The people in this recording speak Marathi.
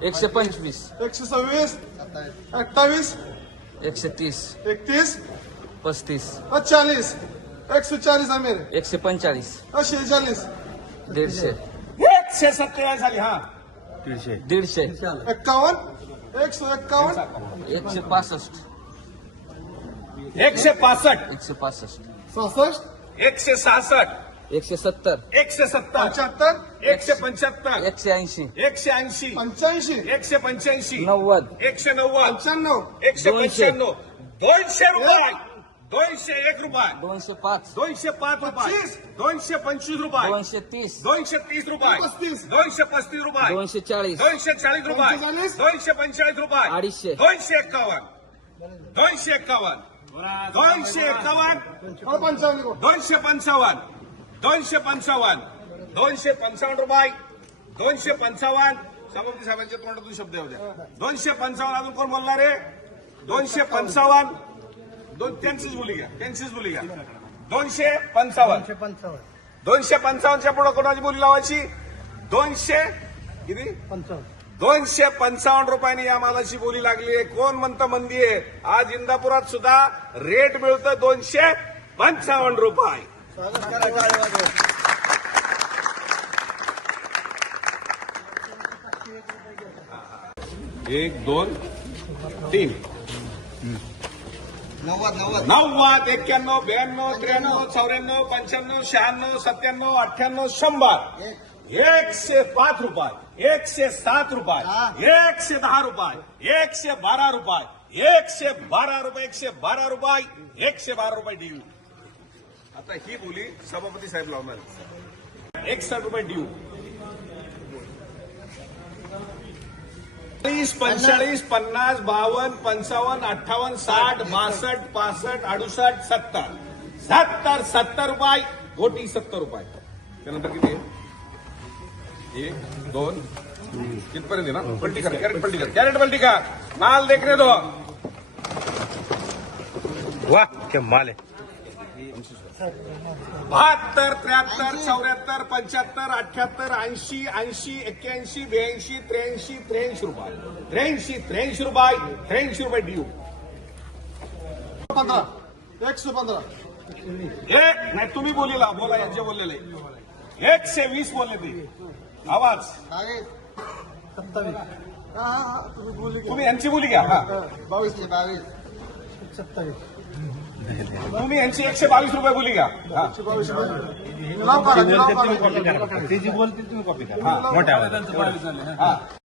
125, 126, 28, 130, 31, 35, 40, 140 आमिर, 145, 46, 150, 147 झाली. हा 150, 51, 151, 165, 165, 165, 66, 166, 170, 170, 75, 175, 180, 180, 85, 185, 90, 190, 95, 195, 200 रुपये, 201 रुपये, 205, 205 रुपये, 225 रुपये, 230, 230 रुपये, 35, 235 रुपये, 240, 240 रुपये, 245 रुपये, 250, 251, 251, 251, 55, 255, 255, 255 रुपये, 255. सभापती साहेबांच्या तोंडातून शब्द येऊ द्या. 255 अजून कोण बोलणार आहे? 255, त्यांचीच बोली घ्या, त्यांचीच बोली घ्या. 255, 255च्या पुढे कोणाची बोली लावायची? 200 किती? 255 रुपयांनी या मालाची बोली लागली आहे. कोण म्हणतं मंदी आहे? आज इंदापुरात सुद्धा रेट मिळतं 255 रुपये. एक, दोन, तीन, 90, 91, 92, 93, 94, 95, 96, 97, 98, 100, 105 रुपये, 107 रुपये, 110 रुपये, 112 रुपये, 112 रुपये, 112 रुपये, 112 रुपये ड्यू. आता ही बोली सभापती साहेब लावणार. 61 रुपये ड्यू. 30, 45, 50, 52, 55, 58, 60, 62, 65, 68, 70, 70 रुपये. गोटी 70 रुपये. त्यानंतर किती आहे? 1, 2, कितपर्यंत आहे ना? पलटी कर, कॅरेट पलटी कर, कॅरेट पलटी कर. माल देखने दो. वाह क्या माल है. 72, 73, 74, 75, 78, 80, 80, 81, 82, 83, 83 रुपये. 83 रुपये, 83 रुपये ड्यू. 15, 115, एक नाही तुम्ही बोलीला बोला, यांचे बोललेले 120 बोलले ते. आवाज तुम्ही बोली घ्या. तुम्ही यांची बोली घ्या. हा 22, तुम्ही यांची 122 रुपये बोली घ्या. हा 22, नाव काढा, नाव काढा. ते जी बोलते तुम्ही कॉपी करा मोठ्या आवाजात. हा